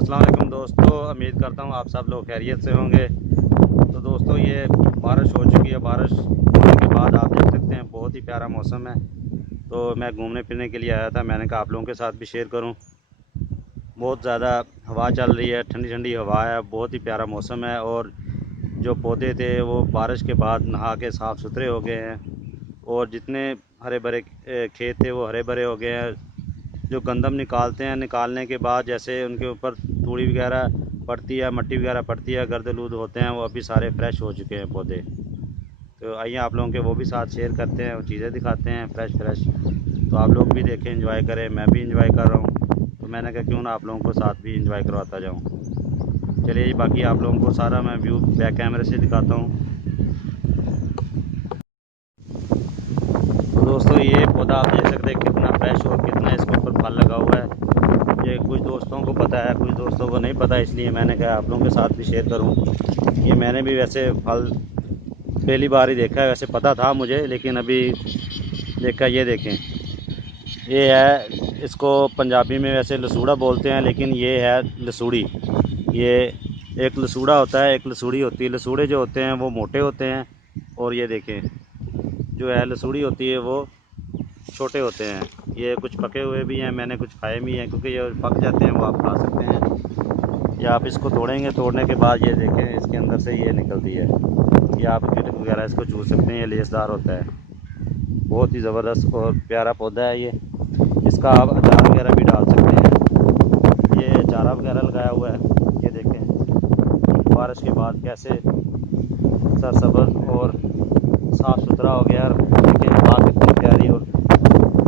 अस्सलाम वालेकुम दोस्तों, उम्मीद करता हूँ आप सब लोग खैरियत से होंगे। तो दोस्तों ये बारिश हो चुकी है। बारिश होने के बाद आप देख सकते हैं बहुत ही प्यारा मौसम है। तो मैं घूमने फिरने के लिए आया था, मैंने कहा आप लोगों के साथ भी शेयर करूँ। बहुत ज़्यादा हवा चल रही है, ठंडी ठंडी हवा है, बहुत ही प्यारा मौसम है। और जो पौधे थे वो बारिश के बाद नहा के साफ़ सुथरे हो गए हैं। और जितने हरे भरे खेत थे वो हरे भरे हो गए हैं। जो गंदम निकालते हैं, निकालने के बाद जैसे उनके ऊपर तूड़ी वगैरह पड़ती है, मट्टी वगैरह पड़ती है, गर्दलूद होते हैं, वो अभी सारे फ्रेश हो चुके हैं पौधे। तो आइए आप लोगों के वो भी साथ शेयर करते हैं, वो चीज़ें दिखाते हैं फ्रेश फ्रेश। तो आप लोग भी देखें, एंजॉय करें, मैं भी एंजॉय कर रहा हूँ। तो मैंने कहा क्यों ना आप लोगों को साथ भी एंजॉय करवाता जाऊँ। चलिए जी, बाकी आप लोगों को सारा मैं व्यू बैक कैमरे से दिखाता हूँ। तो दोस्तों ये पौधा आप देख सकते हैं कितना फ्रेश और कितना इसके ऊपर फल लगा हुआ है। ये कुछ दोस्तों को पता है, कुछ दोस्तों को नहीं पता, इसलिए मैंने कहा आप लोगों के साथ भी शेयर करूं। ये मैंने भी वैसे फल पहली बार ही देखा है, वैसे पता था मुझे, लेकिन अभी देखा। ये देखें, ये है, इसको पंजाबी में वैसे लसूड़ा बोलते हैं, लेकिन ये है लसूड़ी। ये एक लसूड़ा होता है, एक लसूड़ी होती है। लसूड़े जो होते हैं वो मोटे होते हैं, और ये देखें जो है लसूड़ी होती है वो छोटे होते हैं। ये कुछ पके हुए भी हैं, मैंने कुछ खाए भी हैं, क्योंकि ये पक जाते हैं वो आप खा सकते हैं। या आप इसको तोड़ेंगे, तोड़ने के बाद ये देखें इसके अंदर से ये निकलती है। या आप गिटक वगैरह इसको चूस सकते हैं, ये लेसदार होता है। बहुत ही ज़बरदस्त और प्यारा पौधा है ये। इसका आप अचार वगैरह भी डाल सकते हैं। ये चारा वगैरह लगाया हुआ है। ये देखें बारिश के बाद कैसे सरसब्ज और साफ़ सुथरा हो गया। देखें हवा कितनी प्यारी और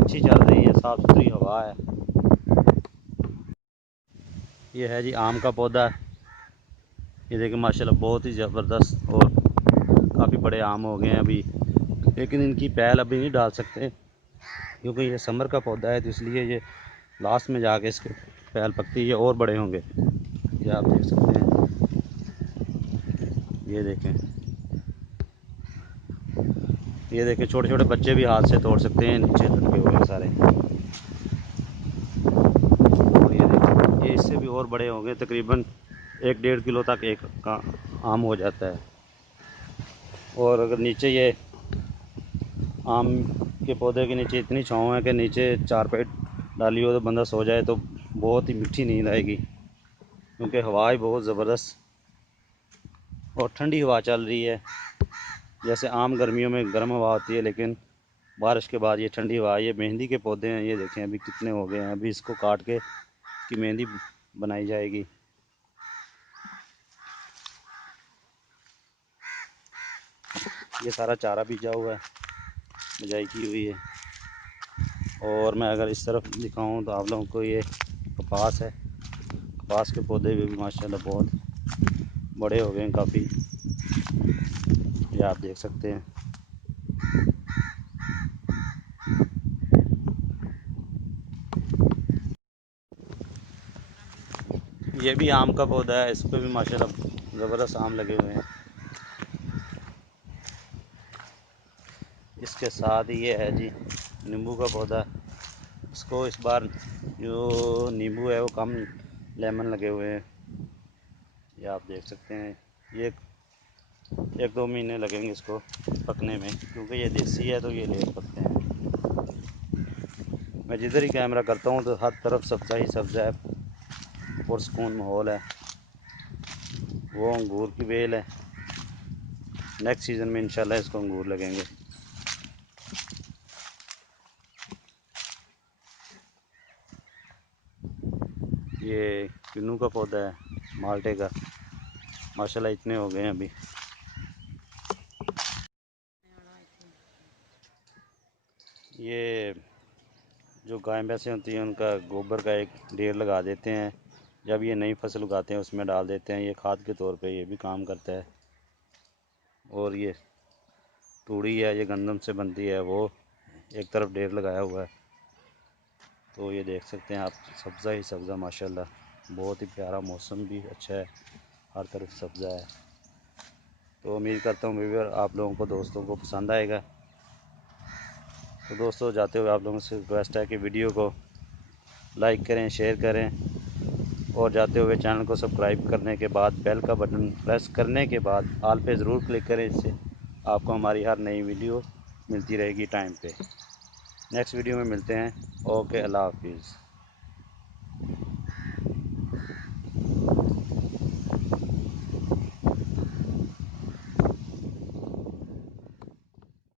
अच्छी चल रही है, साफ़ सुथरी हवा है। ये है जी आम का पौधा। ये देखिए माशाल्लाह बहुत ही ज़बरदस्त और काफ़ी बड़े आम हो गए हैं अभी, लेकिन इनकी पैल अभी नहीं डाल सकते क्योंकि ये समर का पौधा है। तो इसलिए ये लास्ट में जाके इसके पैल पकती है, और बड़े होंगे। ये आप देख सकते हैं। ये देखें, ये देखें छोटे छोटे बच्चे भी हाथ से तोड़ सकते हैं, नीचे लटके हुए हैं सारे। और ये देखें, ये इससे भी और बड़े होंगे, तकरीबन 1-1.5 किलो तक एक का आम हो जाता है। और अगर नीचे ये आम के पौधे के नीचे इतनी छाँव है कि नीचे चारपाई डाली हो तो बंदा सो जाए तो बहुत ही मीठी नींद आएगी, क्योंकि हवा ही बहुत ज़बरदस्त और ठंडी हवा चल रही है। जैसे आम गर्मियों में गर्म हवा होती है, लेकिन बारिश के बाद ये ठंडी हवा। ये मेहंदी के पौधे हैं, ये देखें अभी कितने हो गए हैं। अभी इसको काट के की मेहंदी बनाई जाएगी। ये सारा चारा बीजा हुआ है, बिजाई की हुई है। और मैं अगर इस तरफ दिखाऊं तो आप लोगों को ये कपास है। कपास के पौधे भी माशाल्लाह बहुत बड़े हो गए हैं काफ़ी, ये आप देख सकते हैं। ये भी आम का पौधा है, इस पर भी माशाल्लाह ज़बरदस्त आम लगे हुए हैं। इसके साथ ही ये है जी नींबू का पौधा। इसको इस बार जो नींबू है वो कम लेमन लगे हुए हैं, ये आप देख सकते हैं। ये 1-2 महीने लगेंगे इसको पकने में, क्योंकि ये देसी है तो ये लेट पकते हैं। मैं जिधर ही कैमरा करता हूँ तो हर तरफ सब्ज़ा ही सब्ज़ा है, पुरसकून माहौल है। वो अंगूर की बेल है, नेक्स्ट सीज़न में इंशाल्लाह इसको अंगूर लगेंगे। ये किन्नू का पौधा है, माल्टे का, माशाल्लाह इतने हो गए हैं अभी। ये जो गाय भैंसें होती हैं उनका गोबर का एक ढेर लगा देते हैं, जब ये नई फसल उगाते हैं उसमें डाल देते हैं, ये खाद के तौर पे ये भी काम करता है। और ये तूड़ी है, ये गंदम से बनती है, वो एक तरफ ढेर लगाया हुआ है। तो ये देख सकते हैं आप, सब्ज़ा ही सब्ज़ा माशाल्लाह। बहुत ही प्यारा, मौसम भी अच्छा है, हर तरफ सब्ज़ा है। तो उम्मीद करता हूँ व्यूअर आप लोगों को, दोस्तों को पसंद आएगा। तो दोस्तों जाते हुए आप लोगों से रिक्वेस्ट है कि वीडियो को लाइक करें, शेयर करें और जाते हुए चैनल को सब्सक्राइब करने के बाद बेल का बटन प्रेस करने के बाद ऑल पे ज़रूर क्लिक करें। इससे आपको हमारी हर नई वीडियो मिलती रहेगी टाइम पे। नेक्स्ट वीडियो में मिलते हैं। ओके, अल्लाह हाफिज़।